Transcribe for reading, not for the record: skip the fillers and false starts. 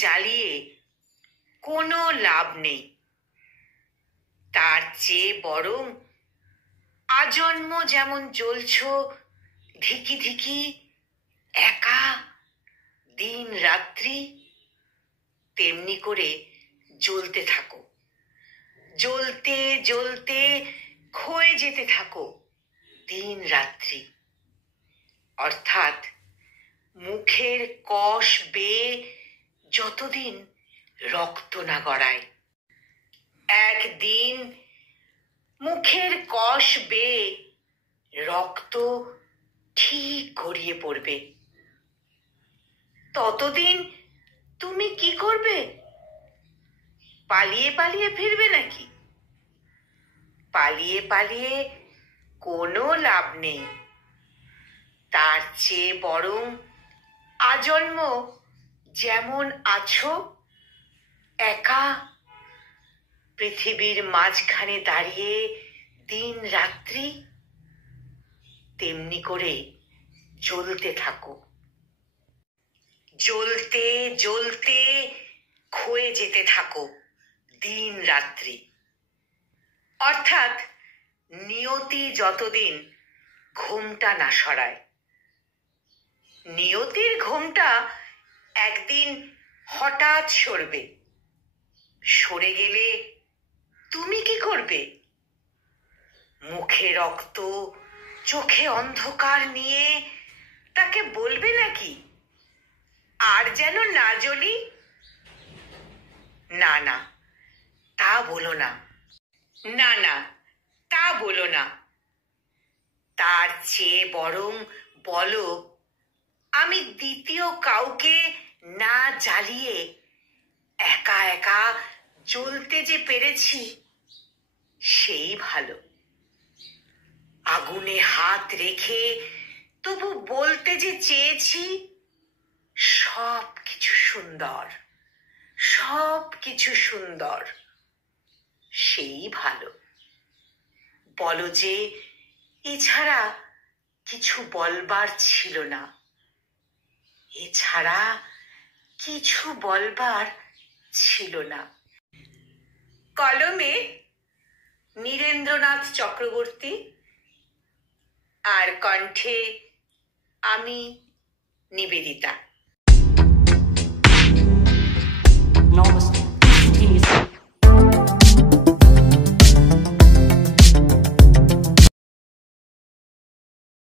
জ্বালিয়ে কোনো লাভ নেই। তার চেয়ে বরং আজন্ম যেমন জ্বলছ ধিকি ধিকি একা দিন রাত্রি, তেমনি করে জ্বলতে থাকো। জ্বলতে জ্বলতে ক্ষয়ে যেতে থাকো দিন রাত্রি। অর্থাৎ মুখের কষ বেয়ে যতদিন রক্ত না গড়ায়। একদিন মুখের কষ বেয়ে রক্ত ঠিক গড়িয়ে পড়বে। ততদিন তুমি কি করবে? পালিয়ে পালিয়ে ফিরবে নাকি? পালিয়ে পালিয়ে কোনো লাভ নেই। তার চেয়ে বরং আজন্ম যেমন আছো একা পৃথিবীর মাঝখানে দাঁড়িয়ে দিন রাত্রি, তেমনি করে জ্বলতে থাকো। জ্বলতে জ্বলতে ক্ষয়ে যেতে থাকো দিন রাত্রি। অর্থাৎ নিয়তি যতদিন ঘোমটা না সরায়। নিয়তির ঘোমটা একদিন হঠাৎ সরবে। সরে গেলে তুমি কি করবে? মুখে রক্ত, চোখে অন্ধকার নিয়ে তাকে বলবে নাকি আর যেন না জ্বলি? না না, তা বলো না। না না, তা বলো না। তার চেয়ে বরং বলো, আমি দ্বিতীয় কাউকে না জ্বালিয়ে একা একা জ্বলতে যে পেরেছি সেই ভালো। আগুনে হাত রেখে তবু বলতে যে চেয়েছি, সব কিছু সুন্দর, সব কিছু সুন্দর, সেই ভালো। বলো যে এছাড়া কিছু বলবার ছিল না, এছাড়া কিছু বলবার ছিল না। কলমে নীরেন্দ্রনাথ চক্রবর্তী, আর কণ্ঠে আমি নিবেদিতা।